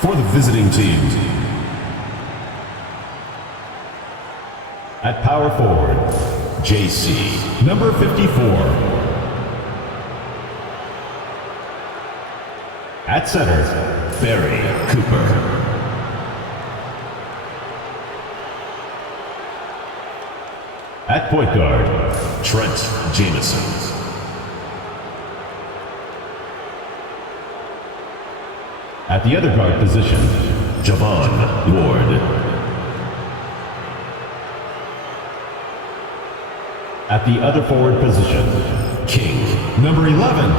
For the visiting team, at power forward, JC, number 54. At center, Barry Cooper. At point guard, Trent Jameson. At the other guard position, Javon Ward. At the other forward position, King, number 11.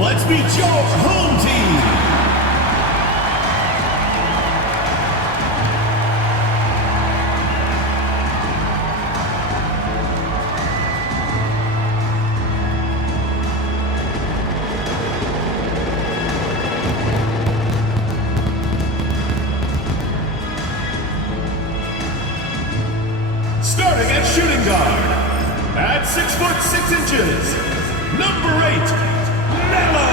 Let's meet your home team. Starting at shooting guard, at 6 foot 6 inches, number 8, Melo.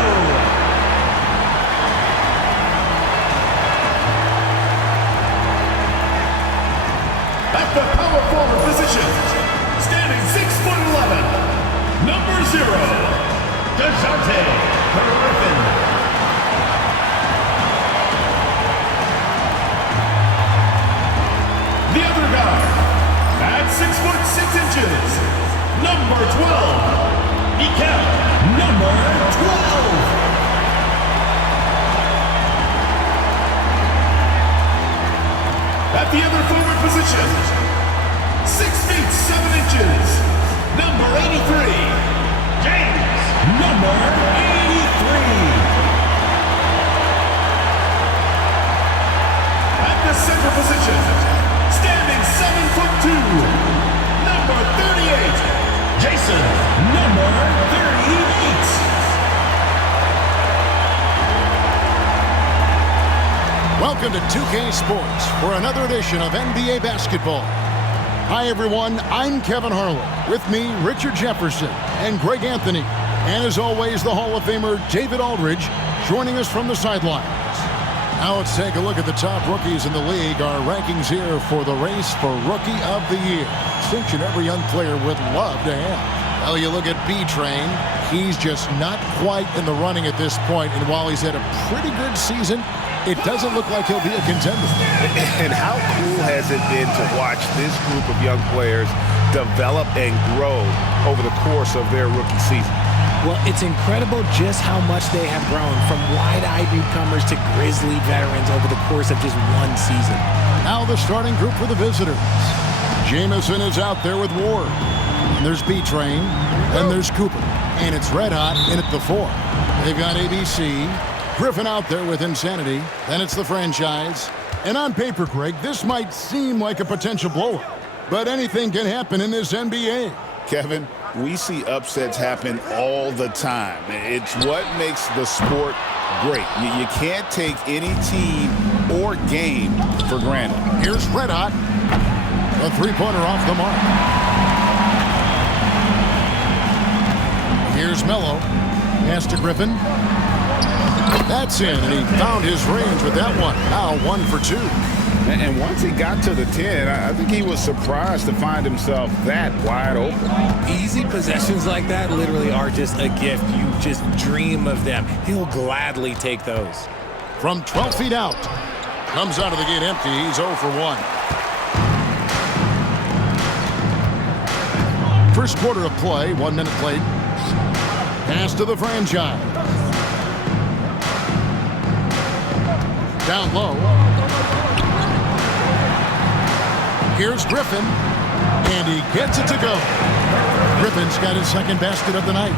At the power forward position, standing 6 foot 11, number 0, DeJounte Griffin. The other guard, at 6 foot 6 inches, number 12, Mikel, number 12. At the other forward position, 6 feet 7 inches, number 83, James, number 83. At the center position, standing 7 foot 2, number 38, Jason, number 38. Welcome to 2K Sports for another edition of NBA basketball. Hi everyone, I'm Kevin Harlan. With me, Richard Jefferson and Greg Anthony. And as always, the Hall of Famer David Aldridge joining us from the sidelines. Now let's take a look at the top rookies in the league. Our rankings here for the race for Rookie of the Year. Distinction every young player would love to have. Well, you look at B-Train. He's just not quite in the running at this point. And while he's had a pretty good season, it doesn't look like he'll be a contender. And how cool has it been to watch this group of young players develop and grow over the course of their rookie season? Well, it's incredible just how much they have grown from wide-eyed newcomers to grizzly veterans over the course of just one season. Now the starting group for the visitors. Jameson is out there with Ward. And there's B-Train. Then there's Cooper. And it's red hot in at the 4. They've got ABC. Griffin out there with Insanity. Then it's the franchise. And on paper, Greg, this might seem like a potential blowout. But anything can happen in this NBA. Kevin, we see upsets happen all the time. It's what makes the sport great. You can't take any team or game for granted. Here's Red Hot. A three-pointer off the mark. Here's Melo. Pass to Griffin. That's in, and he found his range with that one. Now 1 for 2. And once he got to the 10, I think he was surprised to find himself that wide open. Easy possessions like that literally are just a gift. You just dream of them. He'll gladly take those. From 12 feet out. Comes out of the gate empty. He's 0 for 1. First quarter of play, 1 minute played. Pass to the franchise. Down low. Here's Griffin, and he gets it to go. Griffin's got his second basket of the night.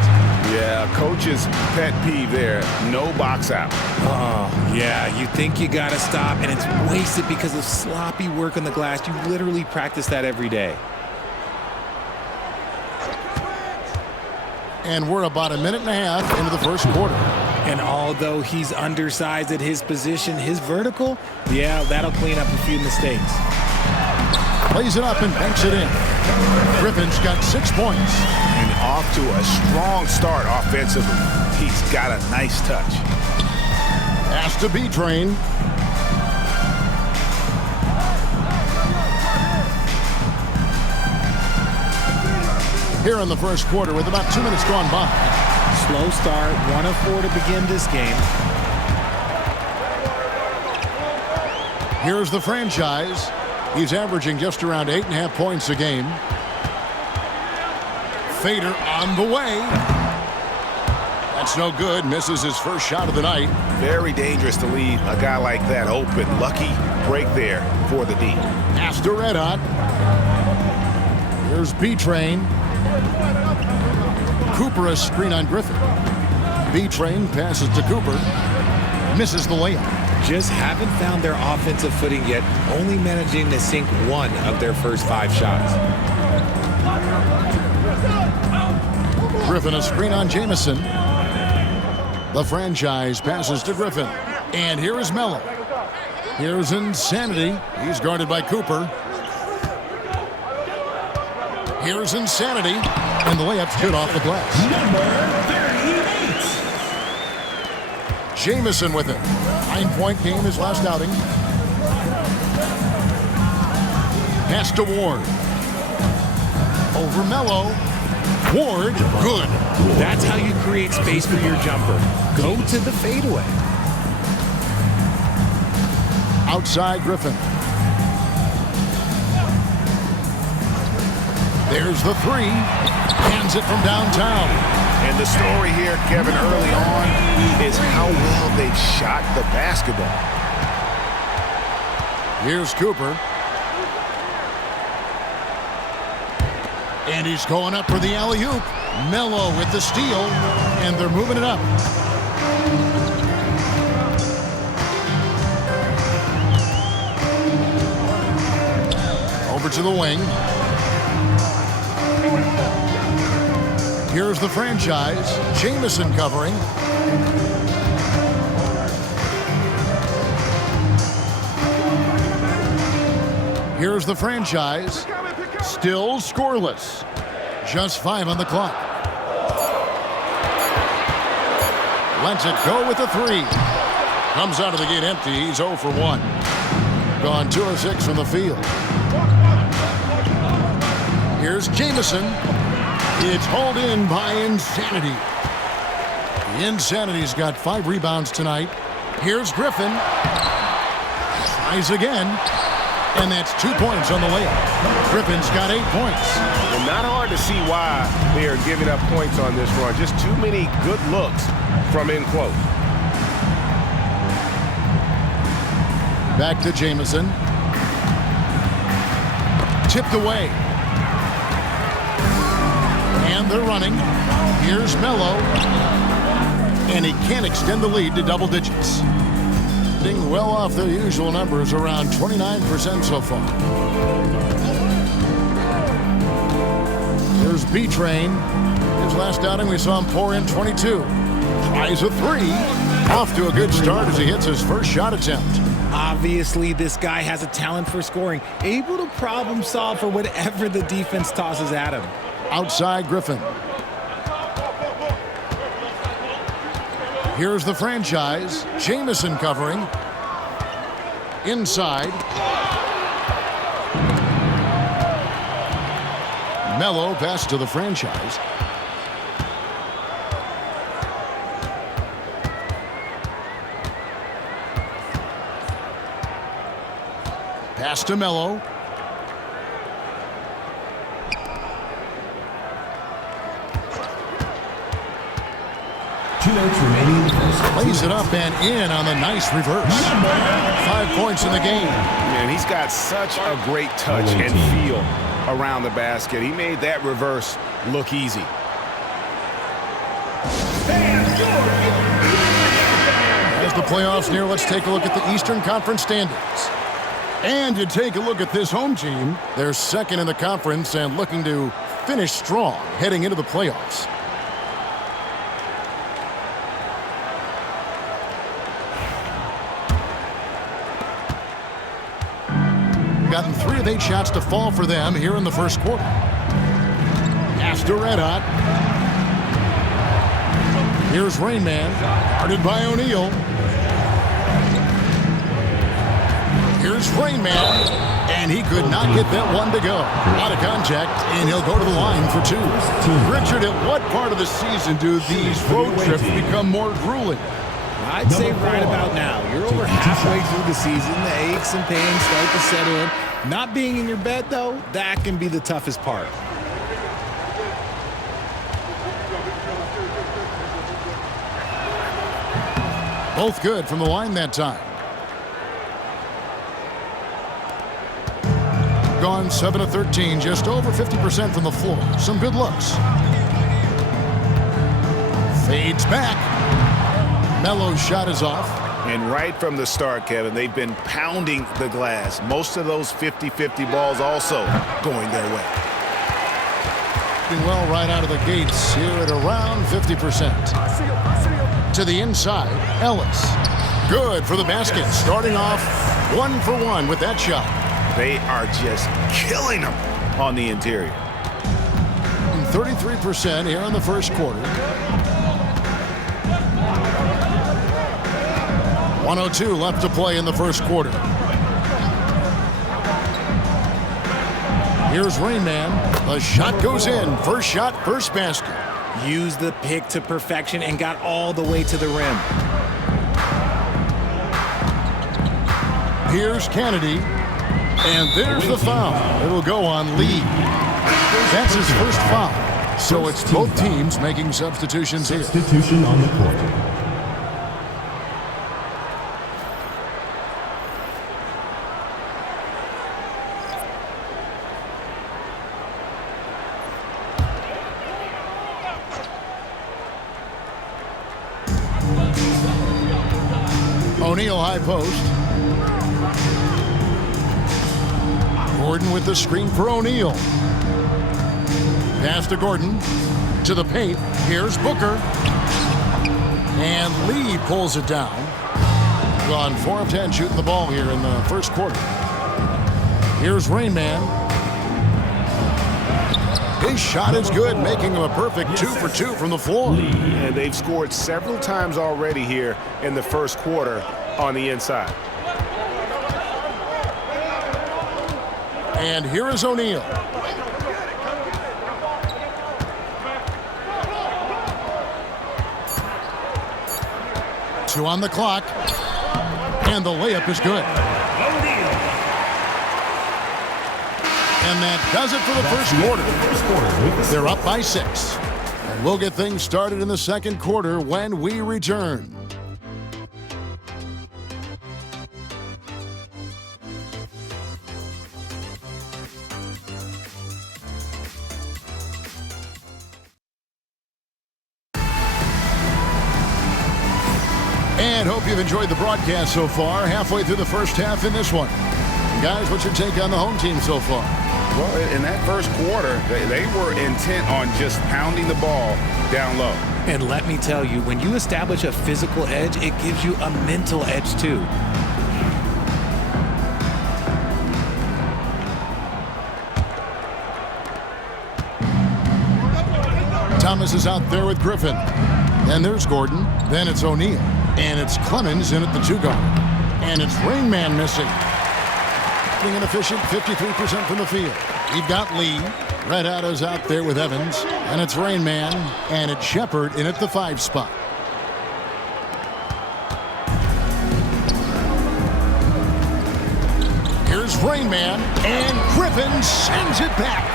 Yeah, coach's pet peeve there. No box out. Oh, yeah, you think you got to stop, and it's wasted because of sloppy work on the glass. You literally practice that every day. And we're about a minute and a half into the first quarter. And although he's undersized at his position, his vertical, yeah, that'll clean up a few mistakes. Plays it up and banks it in. Griffin's got 6 points. And off to a strong start offensively. He's got a nice touch. Pass to B-Train. Here in the first quarter with about 2 minutes gone by. Slow start, 1 of 4 to begin this game. Here's the franchise. He's averaging just around 8.5 points a game. Fader on the way. That's no good. Misses his first shot of the night. Very dangerous to leave a guy like that open. Lucky break there for the D. Pass to Red Hot. Here's B-Train. Cooper a screen on Griffin. B-Train passes to Cooper. Misses the layup. Just haven't found their offensive footing yet, only managing to sink 1 of their first 5 shots. Griffin a screen on Jamison. The franchise passes to Griffin. And here is Mello. Here's Insanity. He's guarded by Cooper. Here's Insanity. And the layup's good off the glass. Number 38. Jamison with it. 9-point game his last outing. Pass to Ward. Over Mello. Ward, good. That's how you create space for your jumper. Go to the fadeaway. Outside Griffin. There's the 3. Hands it from downtown. And the story here, Kevin, early on is how well they've shot the basketball. Here's Cooper. And he's going up for the alley-oop. Mello with the steal, and they're moving it up. Over to the wing. Here's the franchise. Jamison covering. Here's the franchise. Still scoreless. Just 5 on the clock. Lets it go with the 3. Comes out of the gate empty. He's 0 for 1. Gone 2 of 6 from the field. Here's Jamison. It's hauled in by Insanity. The Insanity's got 5 rebounds tonight. Here's Griffin. Tries again. And that's 2 points on the layup. Griffin's got 8 points. And not hard to see why they are giving up points on this run. Just too many good looks from in close. Back to Jamison. Tipped away. And they're running. Here's Mello. And he can't extend the lead to double digits. Well off their usual numbers, around 29% so far. Here's B-Train. His last outing, we saw him pour in 22. Tries a 3. Off to a good start as he hits his first shot attempt. Obviously, this guy has a talent for scoring, able to problem solve for whatever the defense tosses at him. Outside Griffin. Here's the franchise. Jamison covering. Inside. Mello pass to the franchise. Pass to Mello. Plays it up and in on the nice reverse. 5 points in the game. And he's got such a great touch and feel around the basket. He made that reverse look easy. As the playoffs near, let's take a look at the Eastern Conference standings. And you take a look at this home team. They're second in the conference and looking to finish strong heading into the playoffs. 5-8 shots to fall for them here in the first quarter. Pass to Red Hot. Here's Rain Man, guarded by O'Neal. Here's Rain Man, and he could not get that one to go. Out of contact, and he'll go to the line for two. Richard, at what part of the season do these road trips become more grueling? I'd say right about now. You're over halfway through the season. The aches and pains start to set in. Not being in your bed, though, that can be the toughest part. Both good from the line that time. Gone 7 of 13, just over 50% from the floor. Some good looks. Fades back. Melo's shot is off. And right from the start, Kevin, they've been pounding the glass. Most of those 50-50 balls also going their way. Doing well right out of the gates here at around 50%. To the inside, Ellis. Good for the basket. Starting off 1 for 1 with that shot. They are just killing them on the interior. 33% here in the first quarter. 1:02 left to play in the first quarter. Here's Rain Man. The shot goes in. First shot, first basket. Used the pick to perfection and got all the way to the rim. Here's Kennedy. And there's the foul. It'll go on Lee. That's his first foul. So it's both teams making substitutions here. Substitution on the court. O'Neal high post. Gordon with the screen for O'Neal. Pass to Gordon. To the paint. Here's Booker. And Lee pulls it down. Gone 4 of 10 shooting the ball here in the first quarter. Here's Rain Man. His shot is good, making him a perfect 2 for 2 from the floor. And they've scored several times already here in the first quarter on the inside. And here is O'Neal. Two on the clock. And the layup is good. And that does it for the first quarter. They're up by 6. And we'll get things started in the second quarter when we return. And hope you've enjoyed the broadcast so far. Halfway through the first half in this one. Guys, what's your take on the home team so far? Well, in that first quarter, they were intent on just pounding the ball down low. And let me tell you, when you establish a physical edge, it gives you a mental edge too. Thomas is out there with Griffin. Then there's Gordon. Then it's O'Neal. And it's Clemens in at the 2-guard. And it's Rain Man missing. Being inefficient, 53% from the field. You've got Lee. Red Hot is out there with Evans. And it's Rain Man. And it's Shepard in at the 5 spot. Here's Rain Man. And Griffin sends it back.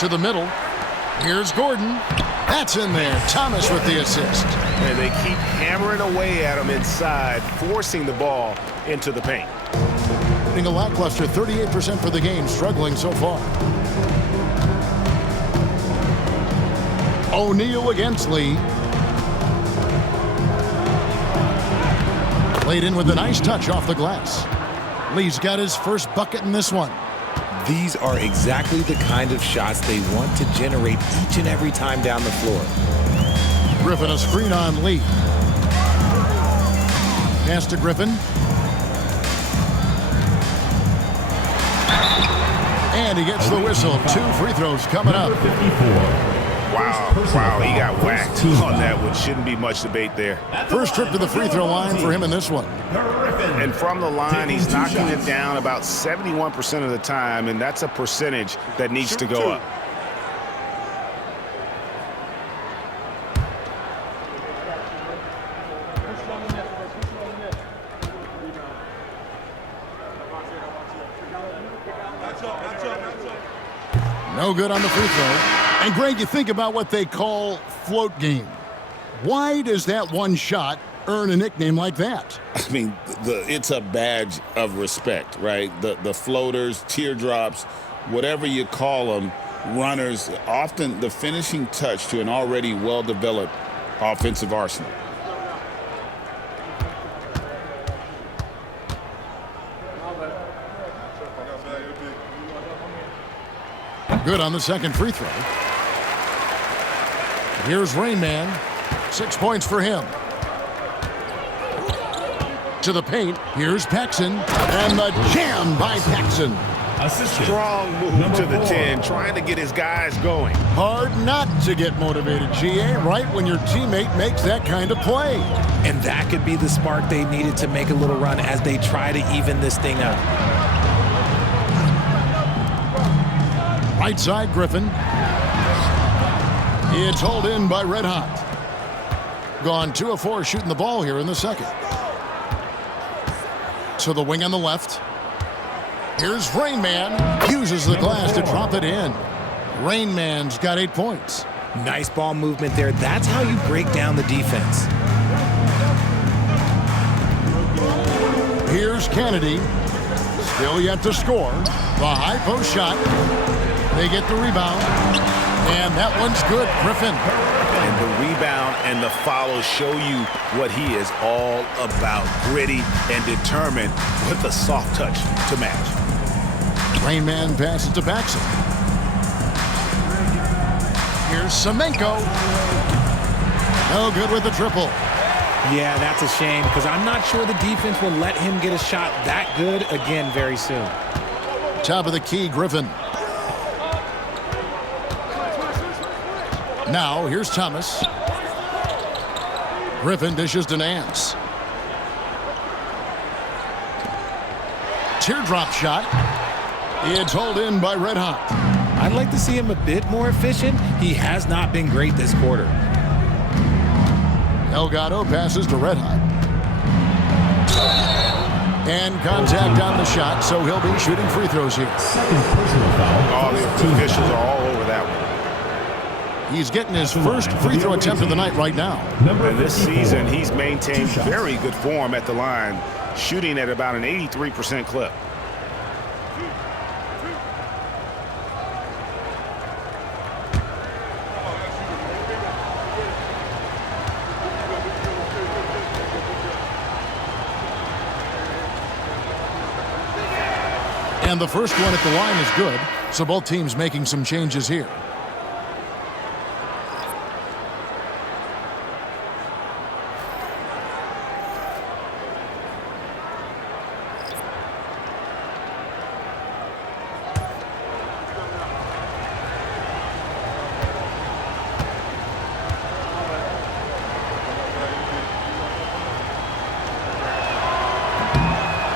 To the middle. Here's Gordon. That's in there. Thomas with the assist. And they keep hammering away at him inside, forcing the ball into the paint. Putting a lackluster 38% for the game, struggling so far. O'Neal against Lee. Played in with a nice touch off the glass. Lee's got his first bucket in this one. These are exactly the kind of shots they want to generate each and every time down the floor. Griffin a screen on Lee. Pass to Griffin. And he gets the whistle. 2 free throws coming up. Wow, he got whacked on that one. Shouldn't be much debate there. First trip to the free throw line for him in this one. And from the line, he's knocking it down about 71% of the time, and that's a percentage that needs to go up. No good on the free throw. And Greg, you think about what they call float game. Why does that one shot earn a nickname like that? I mean, it's a badge of respect, right? The floaters, teardrops, whatever you call them, runners, often the finishing touch to an already well-developed offensive arsenal. Good on the second free throw. Here's Rain Man. 6 points for him. To the paint. Here's Paxson. And the jam by Paxson. Strong move to the 10, trying to get his guys going. Hard not to get motivated, GA, right when your teammate makes that kind of play. And that could be the spark they needed to make a little run as they try to even this thing up. Right side, Griffin. It's hauled in by Red Hot. Gone 2 of 4 shooting the ball here in the second. To the wing on the left. Here's Rain Man. Uses the glass to drop it in. Rain Man's got 8 points. Nice ball movement there. That's how you break down the defense. Here's Kennedy. Still yet to score. The high post shot. They get the rebound. And that one's good, Griffin. And the rebound and the follow show you what he is all about. Gritty and determined with a soft touch to match. Rain Man passes to Paxson. Here's Semenko. No good with the triple. Yeah, that's a shame because I'm not sure the defense will let him get a shot that good again very soon. Top of the key, Griffin. Now, here's Thomas. Griffin dishes to Nance. Teardrop shot. It's hauled in by Red Hot. I'd like to see him a bit more efficient. He has not been great this quarter. Delgado passes to Red Hot. And contact on the shot, so he'll be shooting free throws here. Second personal foul. All the officials are all over that one. He's getting his first free throw attempt of the night right now. And this season, he's maintained very good form at the line, shooting at about an 83% clip. And the first one at the line is good, so both teams making some changes here.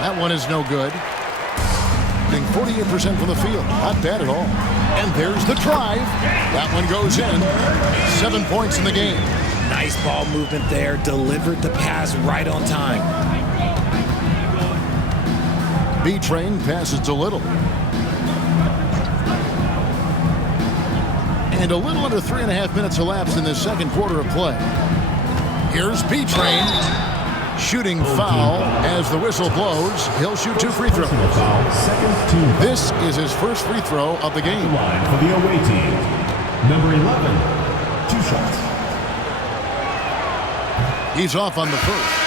That one is no good. 48% from the field. Not bad at all. And there's the drive. That one goes in. 7 points in the game. Nice ball movement there. Delivered the pass right on time. B-Train passes to Little. And a little under 3.5 minutes elapsed in this second quarter of play. Here's B-Train. Shooting foul as the whistle blows. He'll shoot 2 free throws. This is his first free throw of the game. Line for the away team. Number 11, 2 shots. He's off on the first.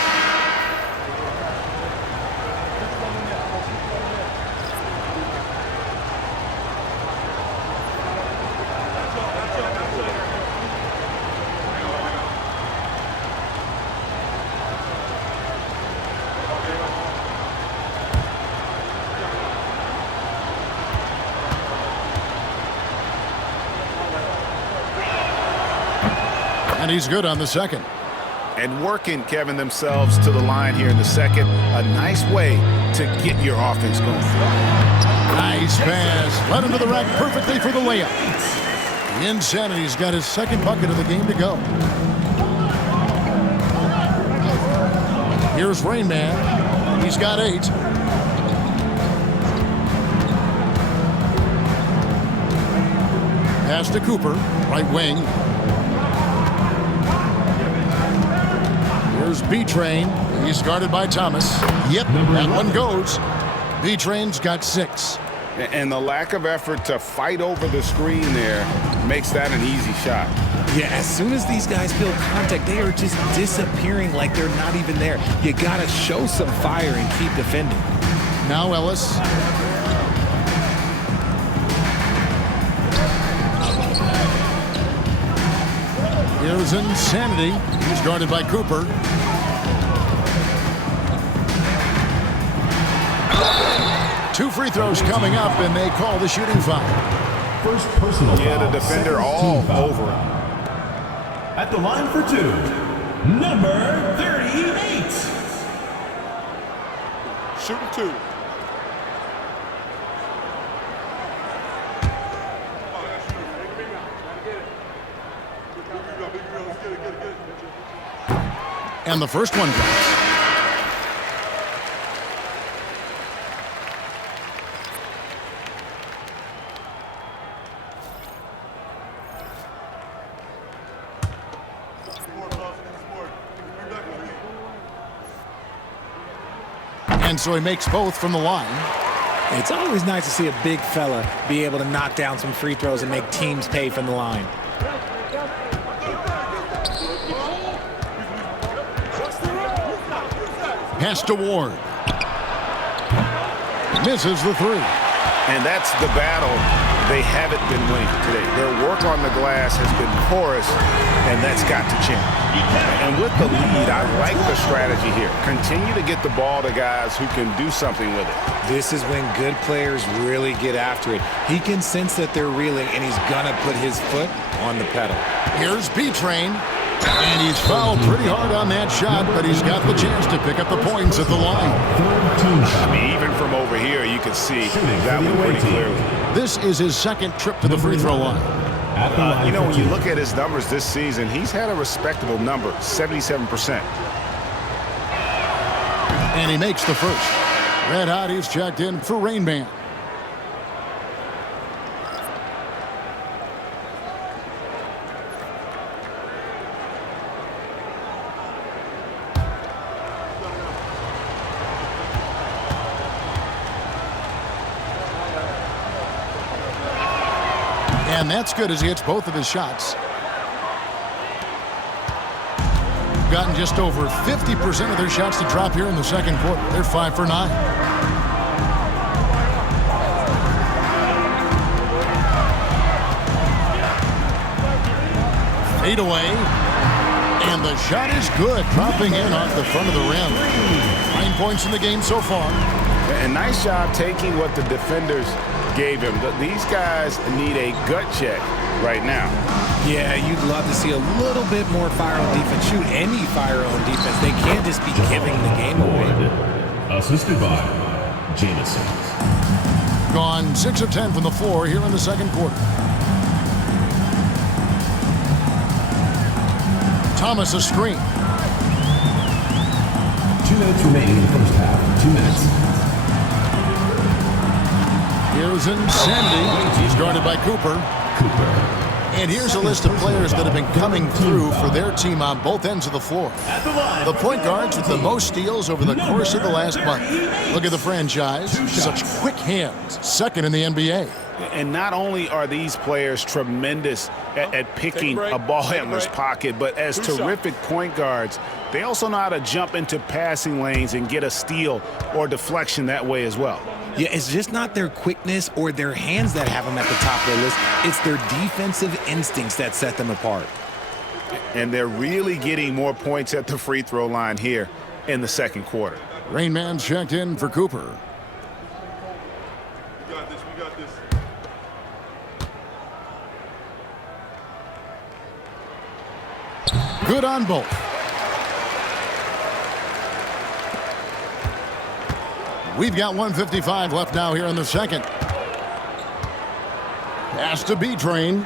And he's good on the second. And working, Kevin, themselves to the line here in the second. A nice way to get your offense going. Nice pass. Led him to the rack perfectly for the layup. The Insanity's got his second bucket of the game to go. Here's Rain Man. He's got 8. Pass to Cooper, right wing. Here's B-Train. He's guarded by Thomas. Yep, that one goes. B-Train's got 6. And the lack of effort to fight over the screen there makes that an easy shot. Yeah, as soon as these guys feel contact, they are just disappearing like they're not even there. You got to show some fire and keep defending. Now Ellis. Here's Insanity. He's guarded by Cooper. Two free throws coming up, and they call the shooting foul. First personal foul. Yeah, the defender all over him. At the line for 2, number 38. Shooting 2. And the first one drops. And so he makes both from the line. It's always nice to see a big fella be able to knock down some free throws and make teams pay from the line. Pass to Ward. Misses the 3. And that's the battle they haven't been winning today. Their work on the glass has been porous, and that's got to change. And with the lead, I like the strategy here. Continue to get the ball to guys who can do something with it. This is when good players really get after it. He can sense that they're reeling, and he's going to put his foot on the pedal. Here's B-Train. And he's fouled pretty hard on that shot, but he's got the chance to pick up the points at the line. I mean, even from over here, you can see that one pretty clearly. This is his second trip to the free throw line. You know, when you look at his numbers this season, he's had a respectable number, 77%. And he makes the first. Red Hot, he's checked in for Rain Man. And that's good as he hits both of his shots. Gotten just over 50% of their shots to drop here in the second quarter. They're 5 for 9. Fade away. And the shot is good, dropping in off the front of the rim. 9 points in the game so far. And nice job taking what the defenders gave him. These guys need a gut check right now. Yeah, you'd love to see a little bit more fire on defense. Shoot any fire on defense. They can't just be giving the game away. Assisted by Jamison. Gone 6 of 10 from the floor here in the second quarter. Thomas a screen. 2 minutes remaining in the first half. 2 minutes. Here's Insanity. He's guarded by Cooper. And here's a list of players that have been coming through for their team on both ends of the floor. The point guards with the most steals over the course of the last month. Look at the franchise. Such quick hands. Second in the NBA. And not only are these players tremendous at picking a ball handler's pocket, but as terrific point guards, they also know how to jump into passing lanes and get a steal or deflection that way as well. Yeah, it's just not their quickness or their hands that have them at the top of the list. It's their defensive instincts that set them apart. And they're really getting more points at the free throw line here in the second quarter. Rain Man checked in for Cooper. We got this. Good on both. We've got 1:55 left now here in the second. Pass to B-Train.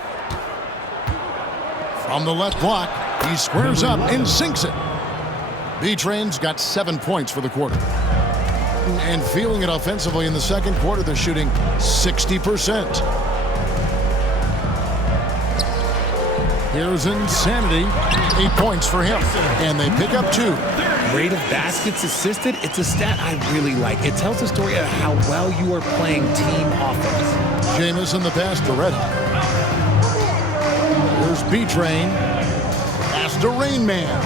From the left block, he squares up and sinks it. B-Train's got 7 points for the quarter. And feeling it offensively in the second quarter, they're shooting 60%. Here's Insanity. 8 points for him. And they pick up 2. Rate of baskets assisted, it's a stat I really like. It tells the story of how well you are playing team offense. Jamison the pass to Red. Here's B-Train. Pass to Rain Man.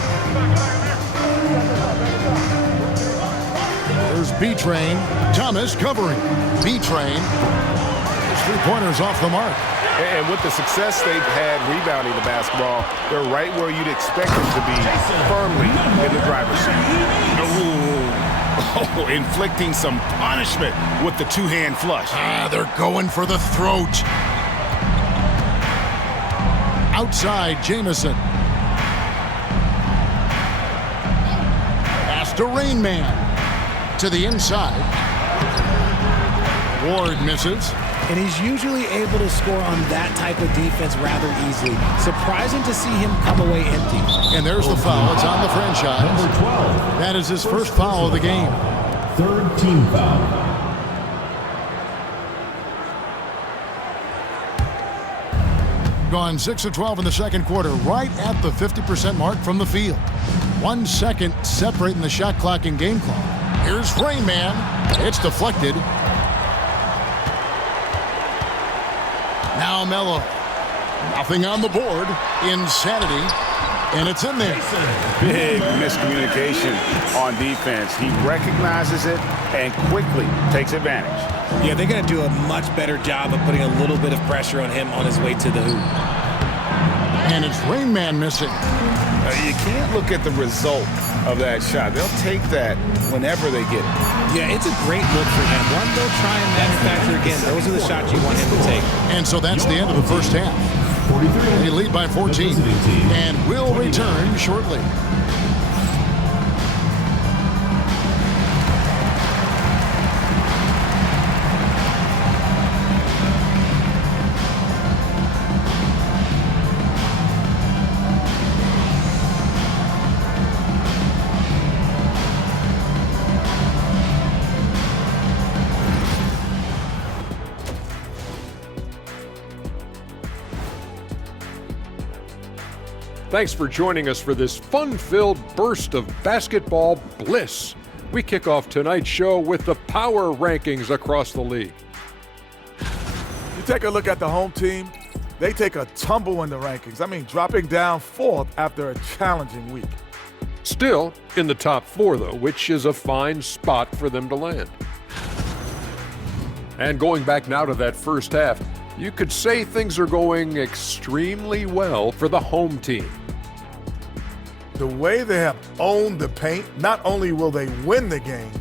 There's B-Train. Thomas covering. B-Train. His 3-pointers off the mark. And with the success they've had rebounding the basketball, they're right where you'd expect them to be, firmly in the driver's seat. Oh, inflicting some punishment with the two-hand flush. They're going for the throat. Outside, Jamison. Pass to Rain Man. To the inside. Ward misses. And he's usually able to score on that type of defense rather easily. Surprising to see him come away empty. And there's the foul. It's on the franchise. Number 12. That is his first foul of the game. Third team foul. Gone 6 of 12 in the second quarter, right at the 50% mark from the field. 1 second separating the shot clock and game clock. Here's Rain Man. It's deflected. Now Mello. Nothing on the board. Insanity. And it's in there. Big miscommunication on defense. He recognizes it and quickly takes advantage. Yeah, they're going to do a much better job of putting a little bit of pressure on him on his way to the hoop. And it's Rain Man missing. You can't look at the result of that shot. They'll take that whenever they get it. Yeah, it's a great look for him. One they'll try and manufacture again. Those are the shots you want him to take. And so that's the end of the first half. They lead by 14 and will return shortly. Thanks for joining us for this fun-filled burst of basketball bliss. We kick off tonight's show with the power rankings across the league. You take a look at the home team, they take a tumble in the rankings. I mean, dropping down 4th after a challenging week. Still in the top 4, though, which is a fine spot for them to land. And going back now to that first half, you could say things are going extremely well for the home team. The way they have owned the paint, not only will they win the game,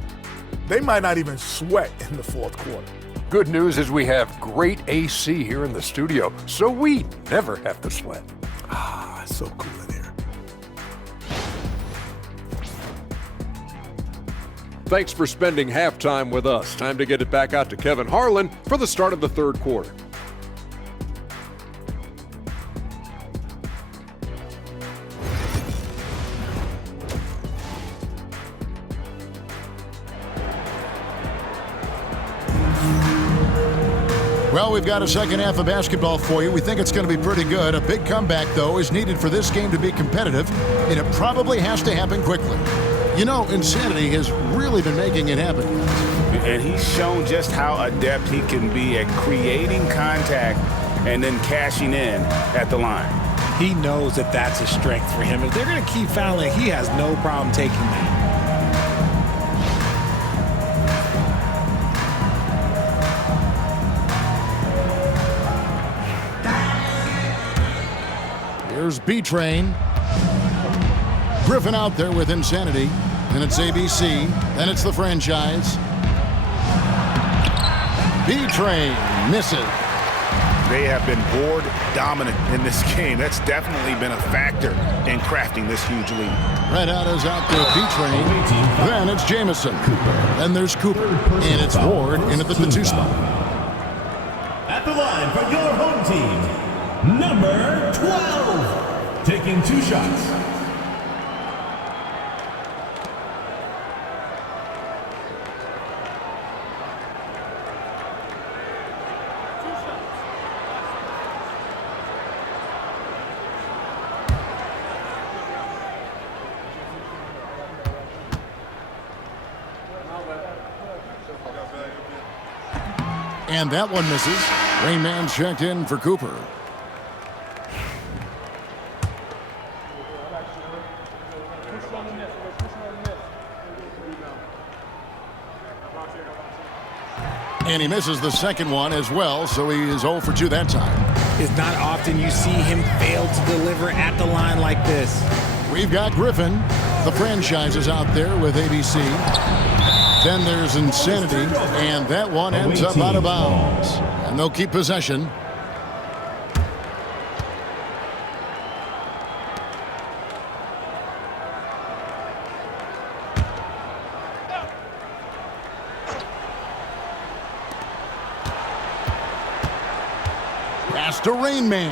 they might not even sweat in the 4th quarter. Good news is we have great AC here in the studio, so we never have to sweat. Ah, it's so cool in here. Thanks for spending halftime with us. Time to get it back out to Kevin Harlan for the start of the third quarter. Well, we've got a second half of basketball for you. We think it's going to be pretty good. A big comeback, though, is needed for this game to be competitive, and it probably has to happen quickly. You know, Insanity has really been making it happen. And he's shown just how adept he can be at creating contact and then cashing in at the line. He knows that that's a strength for him. If they're going to keep fouling, he has no problem taking that. Here's B-Train. Griffin out there with Insanity. Then it's ABC. Then it's the franchise. B-Train misses. They have been board dominant in this game. That's definitely been a factor in crafting this huge lead. Red out is out there, B-Train. Then it's Jamison. Then there's Cooper. And it's Ward in at the 2 spot. At the line for your home team, number 12, taking 2 shots. And that one misses. Rain Man checked in for Cooper. And he misses the second one as well, so he is 0 for 2 that time. It's not often you see him fail to deliver at the line like this. We've got Griffin. The franchise is out there with ABC. Then there's Insanity, and that one ends up out of bounds. And they'll keep possession. Pass to Rain Man.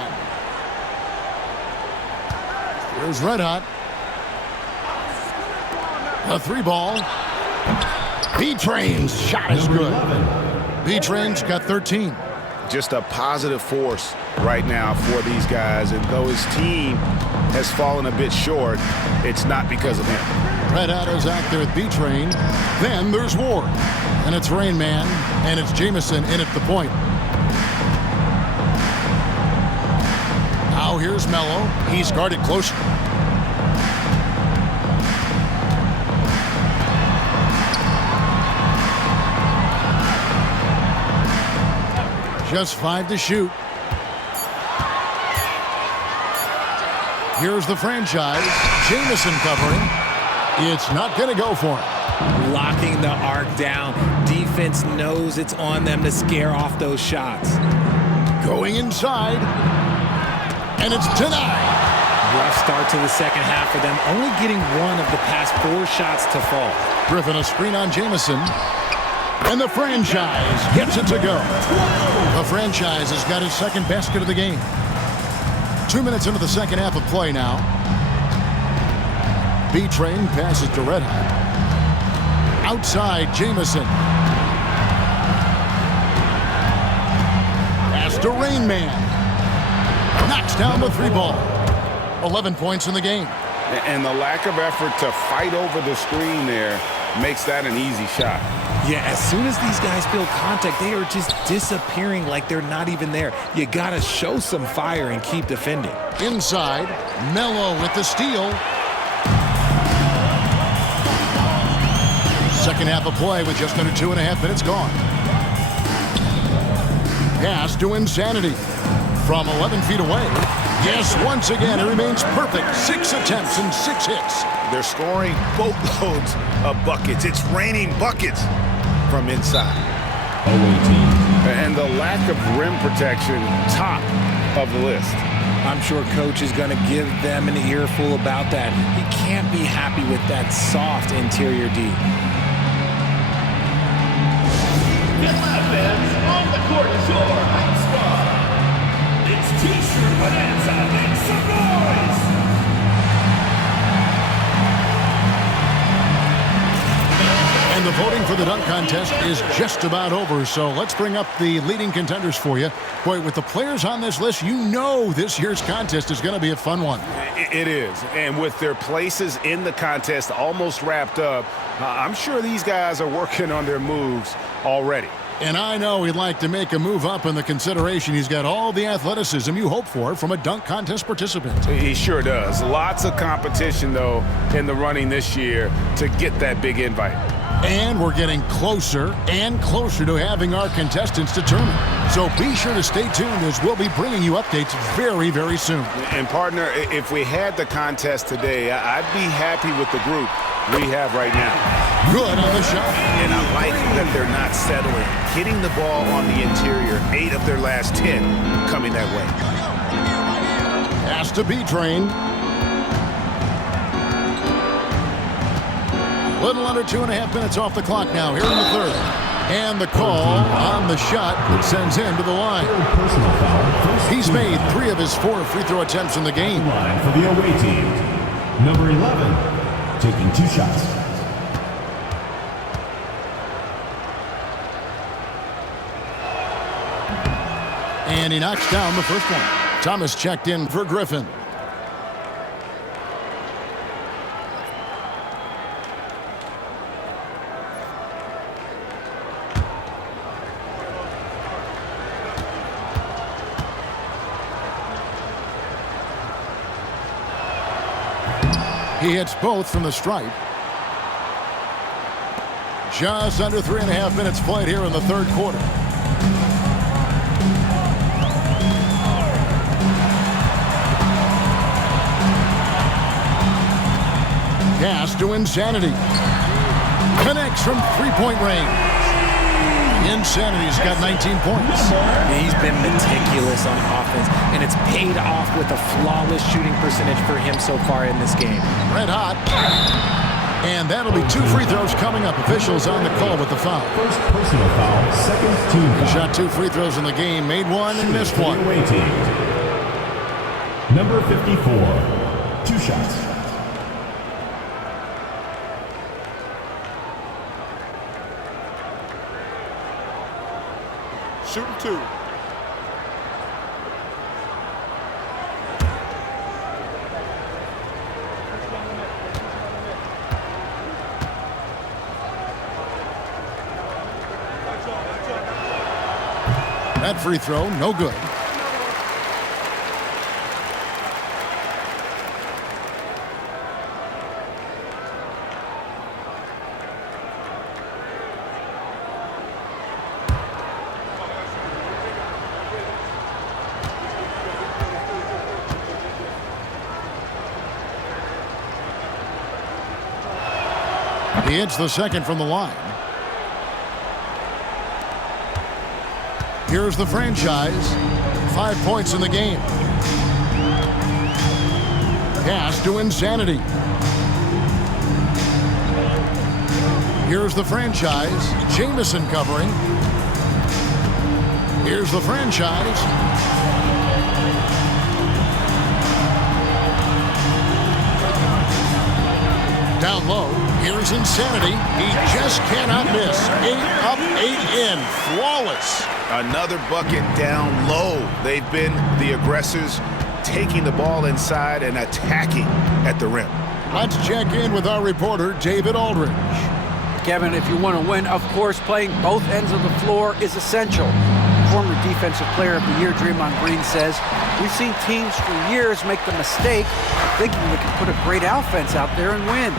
Here's Red Hot. A 3-ball. B-Train's shot is good. B-Train's got 13. Just a positive force right now for these guys. And though his team has fallen a bit short, it's not because of him. Red Hot is out there with B-Train. Then there's Ward. And it's Rain Man. And it's Jamison in at the point. Now here's Mello. He's guarded close. Just 5 to shoot. Here's the franchise. Jamison covering. It's not going to go for him. Locking the arc down. Defense knows it's on them to scare off those shots. Going inside. And it's denied. Rough start to the second half for them. Only getting 1 of the past 4 shots to fall. Griffin a screen on Jamison. And the franchise gets it to go. The franchise has got his second basket of the game. 2 minutes into the second half of play now. B-Train passes to Red Hot. Outside, Jamison. Pass to Rain Man. Knocks down the 3-ball. 11 points in the game. And the lack of effort to fight over the screen there makes that an easy shot. Yeah, as soon as these guys feel contact, they are just disappearing like they're not even there. You got to show some fire and keep defending. Inside, Mello with the steal. Second half of play with just under 2.5 minutes gone. Pass to Insanity. From 11 feet away. Yes, once again, it remains perfect. 6 attempts and 6 hits. They're scoring boatloads of buckets. It's raining buckets from inside. And the lack of rim protection, top of the list. I'm sure coach is going to give them an earful about that. He can't be happy with that soft interior D. Get loud, fans. On the court is your hot spot. It's T-shirt Bonanza. Make some noise. And the voting for the dunk contest is just about over, so let's bring up the leading contenders for you. Boy, with the players on this list, you know this year's contest is going to be a fun one. It is, and with their places in the contest almost wrapped up, I'm sure these guys are working on their moves already. And I know he'd like to make a move up in the consideration. He's got all the athleticism you hope for from a dunk contest participant. He sure does. Lots of competition, though, in the running this year to get that big invite. And we're getting closer and closer to having our contestants determined. So be sure to stay tuned as we'll be bringing you updates very, very soon. And, partner, if we had the contest today, I'd be happy with the group. we have right now. Good on the shot. And I like that they're not settling. Hitting the ball on the interior, 8 of their last 10 coming that way. Has to be trained. Little under 2.5 minutes off the clock now here in the third. And the call on the shot that sends him to the line. Personal foul. He's made 3 of his 4 free throw attempts in the game. Line for the away team. Number 11, taking 2 shots. And he knocks down the first one. Thomas checked in for Griffin. He hits both from the stripe. Just under 3.5 minutes played here in the third quarter. Pass to Insanity. Connects from three-point range. Insanity's got 19 points. He's been meticulous on offense, and it's paid off with a flawless shooting percentage for him so far in this game. Red hot. And that'll be 2 free throws coming up. Officials on the call with the foul. First personal foul, second team He foul. shot 2 free throws in the game, made 1 and missed For the 1. away team. Number 54, 2 shots. Shooting 2. That free throw, no good. He hits the second from the line. Here's the franchise. 5 points in the game. Pass to Insanity. Here's the franchise. Jamison covering. Here's the franchise. Down low. Here's Insanity. He just cannot miss. 8 up, 8 in. Flawless. Another bucket down low. They've been the aggressors, taking the ball inside and attacking at the rim. Let's check in with our reporter, David Aldridge. Kevin, if you want to win, of course, playing both ends of the floor is essential. Former Defensive Player of the Year Draymond Green says, we've seen teams for years make the mistake of thinking they can put a great offense out there and win.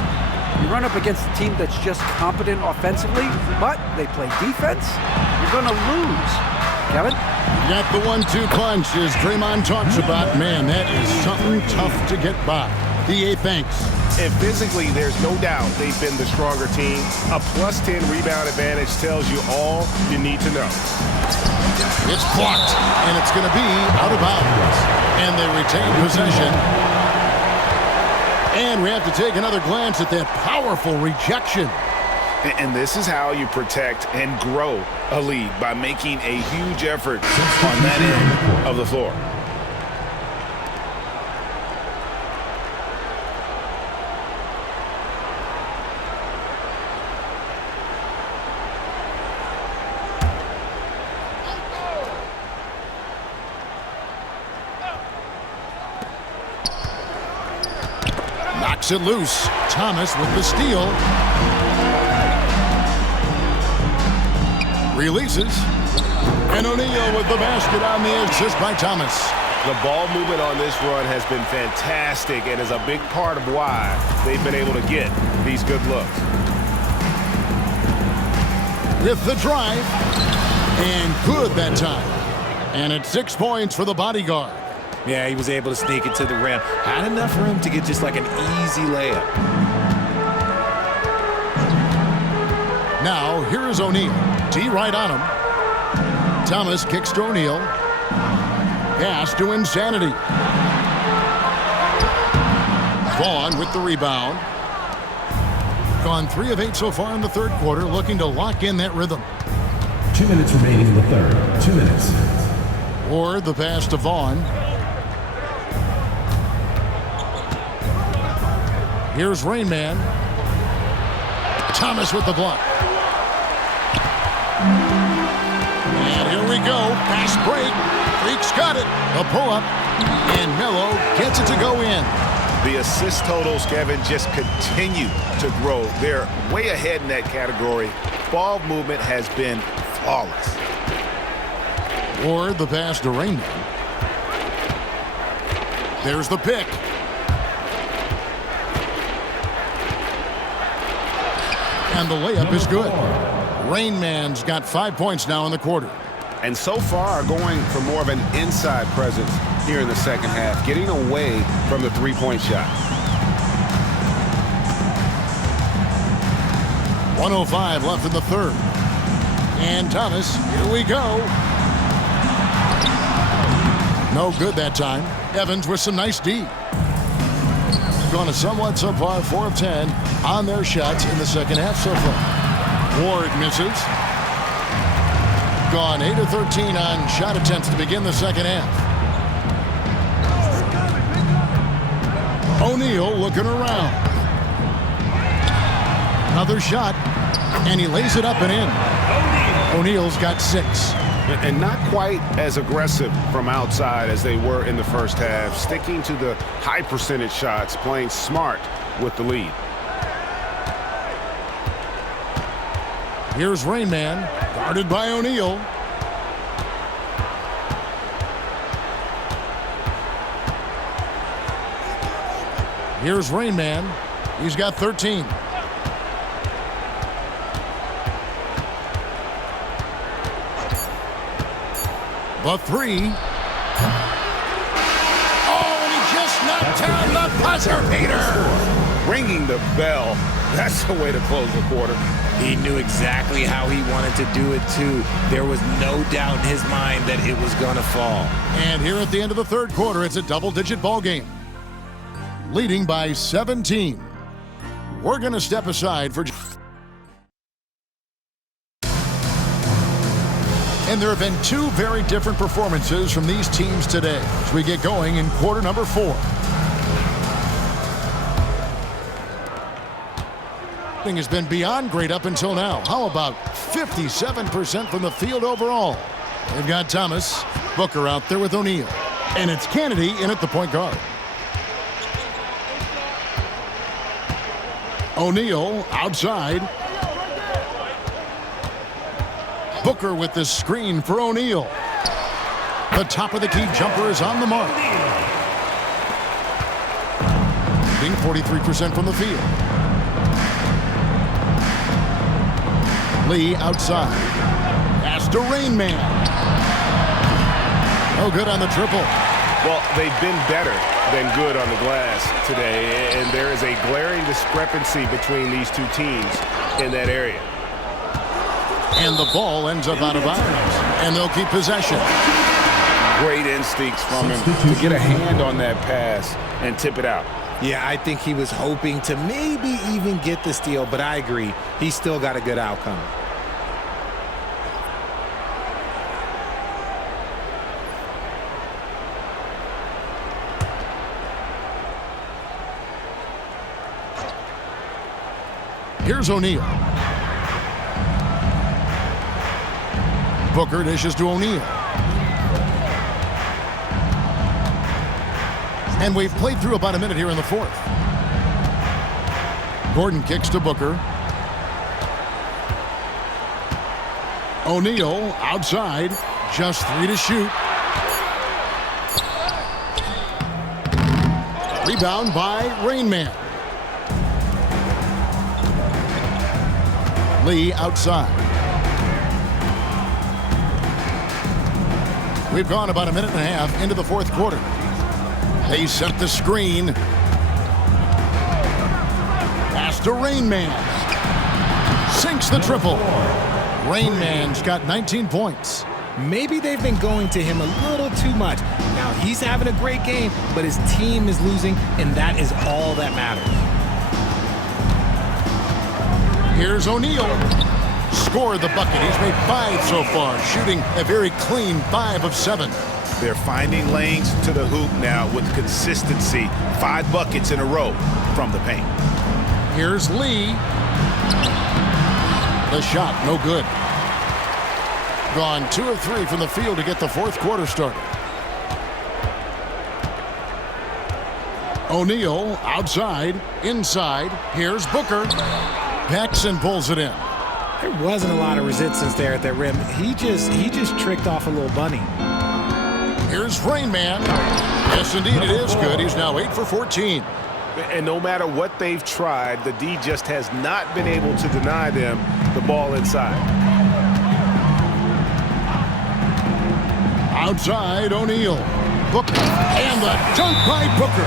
You run up against a team that's just competent offensively, but they play defense, you're going to lose. Kevin? Got the 1-2 punch, as Draymond talks about. Man, that is something tough to get by. D.A. thanks. And physically, there's no doubt they've been the stronger team. A plus 10 rebound advantage tells you all you need to know. It's blocked, and it's going to be out of bounds. And they retain possession. And we have to take another glance at that powerful rejection. And this is how you protect and grow a lead, by making a huge effort on that end of the floor. Knocks it loose. Thomas with the steal. Releases. And O'Neal with the basket on the assist by Thomas. The ball movement on this run has been fantastic and is a big part of why they've been able to get these good looks. With the drive. And good that time. And it's 6 points for the bodyguard. Yeah, he was able to sneak it to the rim. Had enough room to get just like an easy layup. Now, here is O'Neal. D right on him. Thomas kicks to O'Neal. Pass to Insanity. Vaughn with the rebound. Gone 3 of 8 so far in the third quarter, looking to lock in that rhythm. 2 minutes remaining in the third. 2 minutes. Or the pass to Vaughn. Here's Rain Man. Thomas with the block. And here we go. Fast break. Freak's got it. A pull-up. And Melo gets it to go in. The assist totals, Kevin, just continue to grow. They're way ahead in that category. Ball movement has been flawless. Or the pass to Rain Man. There's the pick. And the layup is good. Rain Man's got 5 points now in the quarter. And so far, going for more of an inside presence here in the second half, getting away from the three-point shot. 1:05 left in the third. And Thomas, here we go. No good that time. Evans with some nice D. Gone a somewhat subpar 4 of 10 on their shots in the second half so far. Ward misses. Gone 8 of 13 on shot attempts to begin the second half. O'Neal looking around. Another shot, and he lays it up and in. O'Neal's got 6. And not quite as aggressive from outside as they were in the first half, sticking to the high percentage shots, playing smart with the lead. Here's Rain Man, guarded by O'Neal. Here's Rain Man. He's got 13. The 3. Oh, and he just knocked down the buzzer beater. Ringing the bell. That's the way to close the quarter. He knew exactly how he wanted to do it, too. There was no doubt in his mind that it was going to fall. And here at the end of the third quarter, it's a double-digit ball game. Leading by 17. We're going to step aside for... And there have been 2 very different performances from these teams today as we get going in quarter number 4. Has been beyond great up until now. How about 57% from the field overall? They've got Thomas, Booker out there with O'Neal. And it's Kennedy in at the point guard. O'Neal outside. Booker with the screen for O'Neal. The top of the key jumper is on the mark. Being 43% from the field. Lee outside. Pass to Rain Man. No good on the triple. Well, they've been better than good on the glass today, and there is a glaring discrepancy between these two teams in that area. And the ball ends up out of bounds, and they'll keep possession. Great instincts from him to get a hand on that pass and tip it out. Yeah, I think he was hoping to maybe even get the steal, but I agree. He still got a good outcome. Here's O'Neal. Booker dishes to O'Neal. And we've played through about a minute here in the fourth. Gordon kicks to Booker. O'Neal outside. Just 3 to shoot. Rebound by Rain Man. Lee outside. We've gone about a minute and a half into the fourth quarter. They set the screen. Pass to Rain Man. sinks the triple. Rain Man's got 19 points. Maybe they've been going to him a little too much. Now he's having a great game, but his team is losing, and that is all that matters. Here's O'Neal. Scored the bucket. He's made 5 so far, shooting a very clean 5 of 7. They're finding lanes to the hoop now with consistency. 5 buckets in a row from the paint. Here's Lee. The shot, no good. Gone 2 of 3 from the field to get the fourth quarter started. O'Neal outside, inside. Here's Booker. Paxson pulls it in. There wasn't a lot of resistance there at that rim. He just tricked off a little bunny. Here's Rain Man. Yes, indeed, it is good. He's now 8 for 14. And no matter what they've tried, the D just has not been able to deny them the ball inside. Outside, O'Neal. Booker. And the dunk by Booker.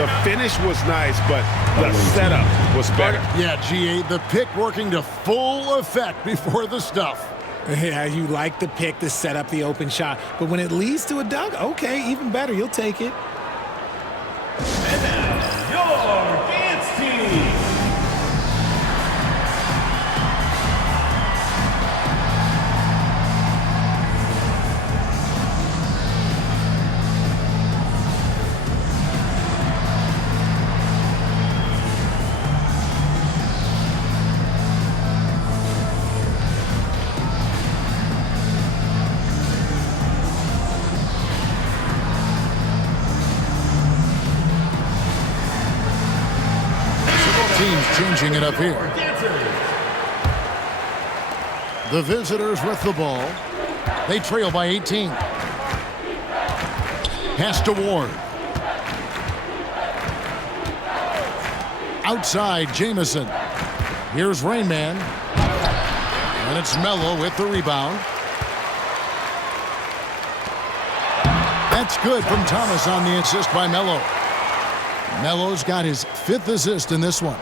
The finish was nice, but the setup was better. Yeah, GA, the pick working to full effect before the stuff. Yeah, you like the pick to set up the open shot. But when it leads to a dunk, okay, even better. You'll take it. And now, your dance team. Teams changing it up here. The visitors with the ball. They trail by 18. Pass to Ward. Outside, Jamison. Here's Rain Man. And it's Melo with the rebound. That's good from Thomas on the assist by Melo. Melo's got his 5th assist in this one.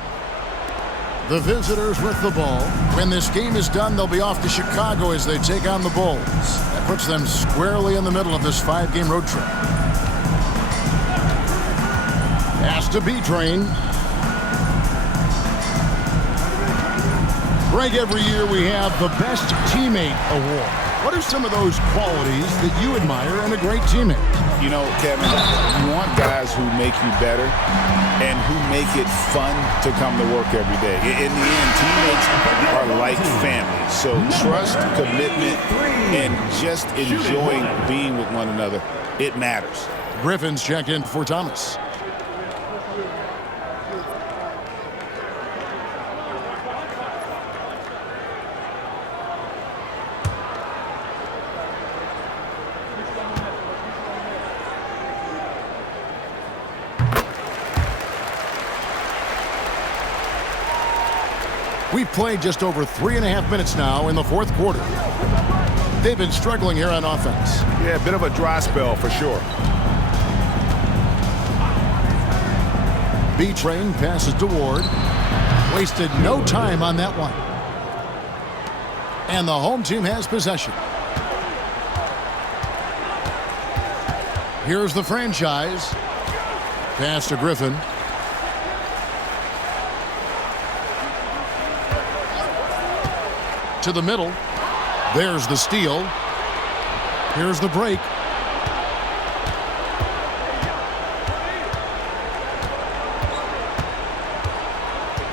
The visitors with the ball. When this game is done, they'll be off to Chicago as they take on the Bulls. That puts them squarely in the middle of this 5-game road trip. Pass to B-Train. Greg, every year we have the Best Teammate Award. What are some of those qualities that you admire in a great teammate? You know, Kevin, you want guys who make you better and who make it fun to come to work every day. In the end, teammates are like family. So trust, commitment, and just enjoying being with one another, it matters. Griffin's checked in for Thomas. We've played just over 3.5 minutes now in the fourth quarter. They've been struggling here on offense. Yeah, a bit of a dry spell for sure. B-Train passes to Ward. Wasted no time on that one. And the home team has possession. Here's the franchise. Pass to Griffin. To the middle. There's the steal. Here's the break.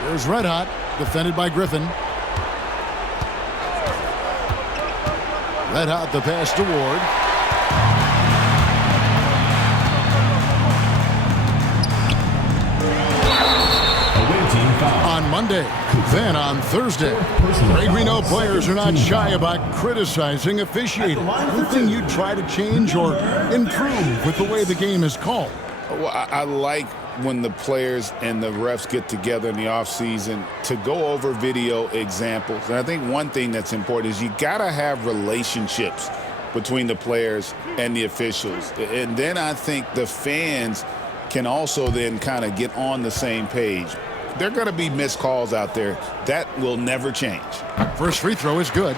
There's Red Hot, defended by Griffin. Red Hot, the pass to Ward. On Monday, then on Thursday. Greg, we know players are not shy about criticizing officiating. Anything you'd try to change or improve with the way the game is called? Well, I like when the players and the refs get together in the offseason to go over video examples. And I think one thing that's important is you got to have relationships between the players and the officials. And then I think the fans can also then kind of get on the same page. There are going to be missed calls out there. That will never change. First free throw is good.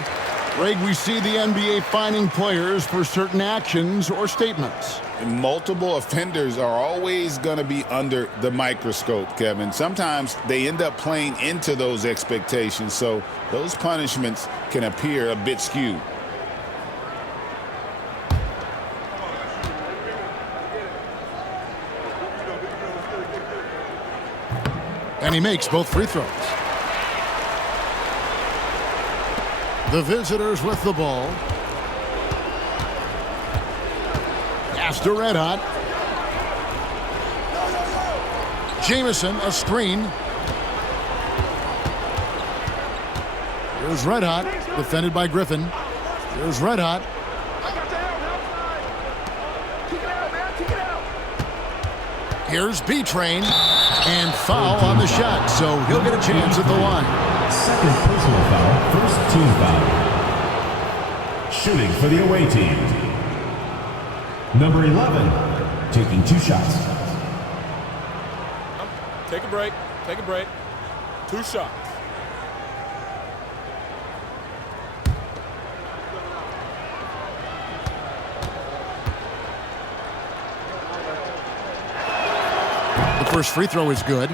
Greg, we see the NBA fining players for certain actions or statements. Multiple offenders are always going to be under the microscope, Kevin. Sometimes they end up playing into those expectations, so those punishments can appear a bit skewed. And he makes both free throws. The visitors with the ball. Pass to Red Hot. Jamison, a screen. Here's Red Hot, defended by Griffin. Here's Red Hot. Here's B-Train, and foul on the shot, so he'll get a chance at the line. Second personal foul, first team foul. Shooting for the away team. Number 11, taking 2 shots. Take a break. Take a break. 2 shots. The first free throw is good.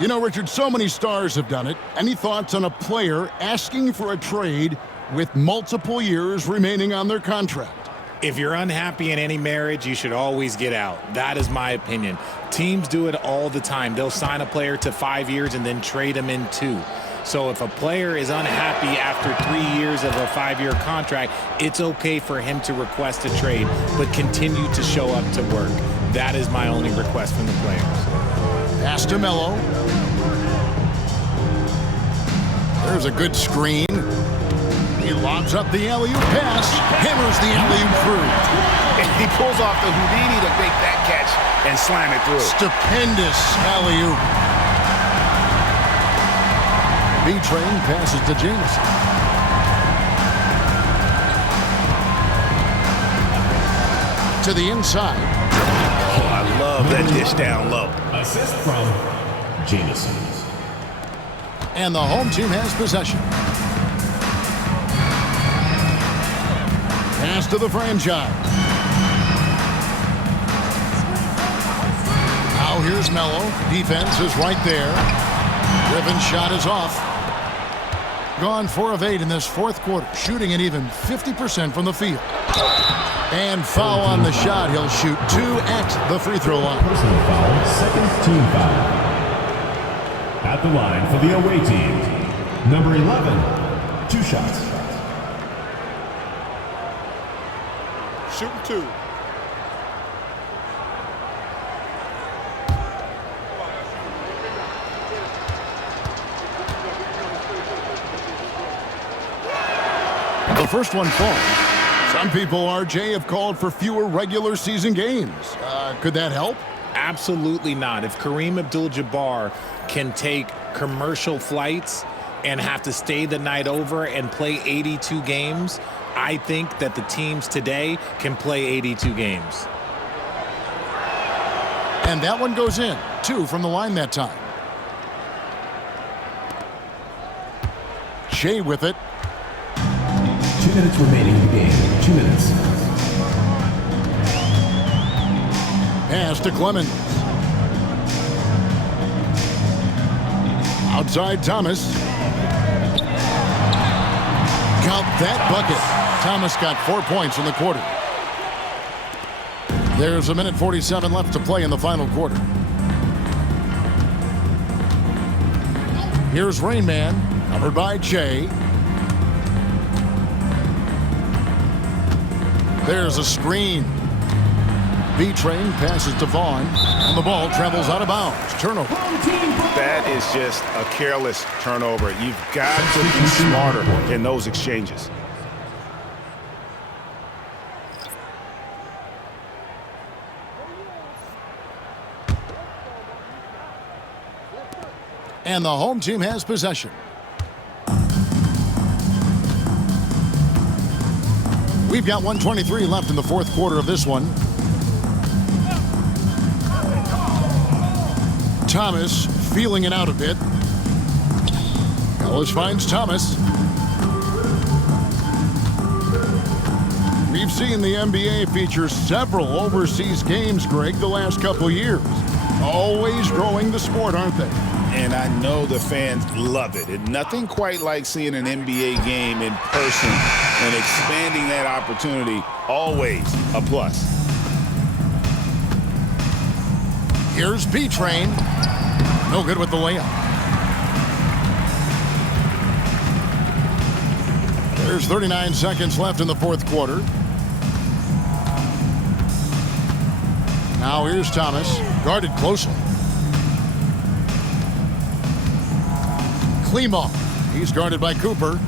You know, Richard, so many stars have done it. Any thoughts on a player asking for a trade with multiple years remaining on their contract? If you're unhappy in any marriage, you should always get out. That is my opinion. Teams do it all the time. They'll sign a player to 5 years and then trade him in 2. So if a player is unhappy after 3 years of a 5-year contract, it's okay for him to request a trade, but continue to show up to work. That is my only request from the players. Pass to Melo. There's a good screen. He lobs up the alley-oop pass, hammers the alley-oop through. He pulls off the Houdini to make that catch and slam it through. Stupendous alley-oop. B-Train passes to Jamison. To the inside. Oh, I love that dish down low. Assist from Jamison. And the home team has possession. Pass to the franchise. Now here's Melo. Defense is right there. Griffin's shot is off. Gone 4 of 8 in this fourth quarter, shooting an even 50% from the field. And foul on the shot. He'll shoot 2 at the free throw line. Personal foul, second team foul. At the line for the away team, number 11, 2 shots. Shooting 2. The first one falls. Some people, RJ, have called for fewer regular season games. Could that help? Absolutely not. If Kareem Abdul-Jabbar can take commercial flights and have to stay the night over and play 82 games, I think that the teams today can play 82 games. And that one goes in. 2 from the line that time. Shea with it. 2 minutes remaining in the game. 2 minutes. Pass to Clemens. Outside Thomas. Count that bucket. Thomas got 4 points in the quarter. There's 1:47 left to play in the final quarter. Here's Rain Man, covered by Jay. There's a screen. B-Train passes to Vaughn, and the ball travels out of bounds. Turnover. That is just a careless turnover. You've got to be smarter in those exchanges. And the home team has possession. We've got 1:23 left in the fourth quarter of this one. Thomas feeling it out a bit. Ellis finds Thomas. We've seen the NBA feature several overseas games, Greg, the last couple years. Always growing the sport, aren't they? And I know the fans love it. And nothing quite like seeing an NBA game in person and expanding that opportunity. Always a plus. Here's B-Train. No good with the layup. There's 39 seconds left in the fourth quarter. Now here's Thomas, guarded closely. Klimov, he's guarded by Cooper.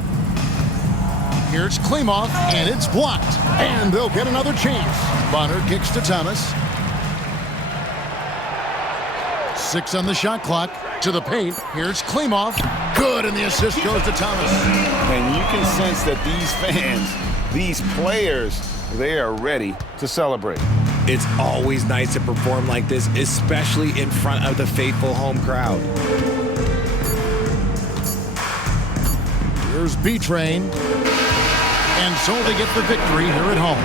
Here's Klimov, and it's blocked. And they'll get another chance. Bonner kicks to Thomas. 6 on the shot clock. To the paint. Here's Klimov. Good, and the assist goes to Thomas. And you can sense that these fans, these players, they are ready to celebrate. It's always nice to perform like this, especially in front of the faithful home crowd. Here's B-Train. And so they get the victory here at home.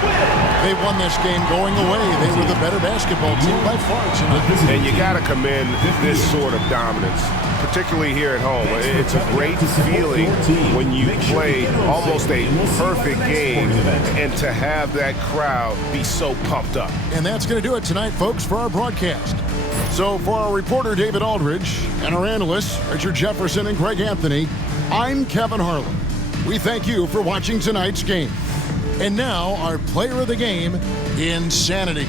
They won this game going away. They were the better basketball team by far tonight. And you got to commend this sort of dominance, particularly here at home. It's a great feeling when you play almost a perfect game and to have that crowd be so pumped up. And that's going to do it tonight, folks, for our broadcast. So for our reporter, David Aldridge, and our analysts, Richard Jefferson and Greg Anthony, I'm Kevin Harlan. We thank you for watching tonight's game. And now, our player of the game, Insanity.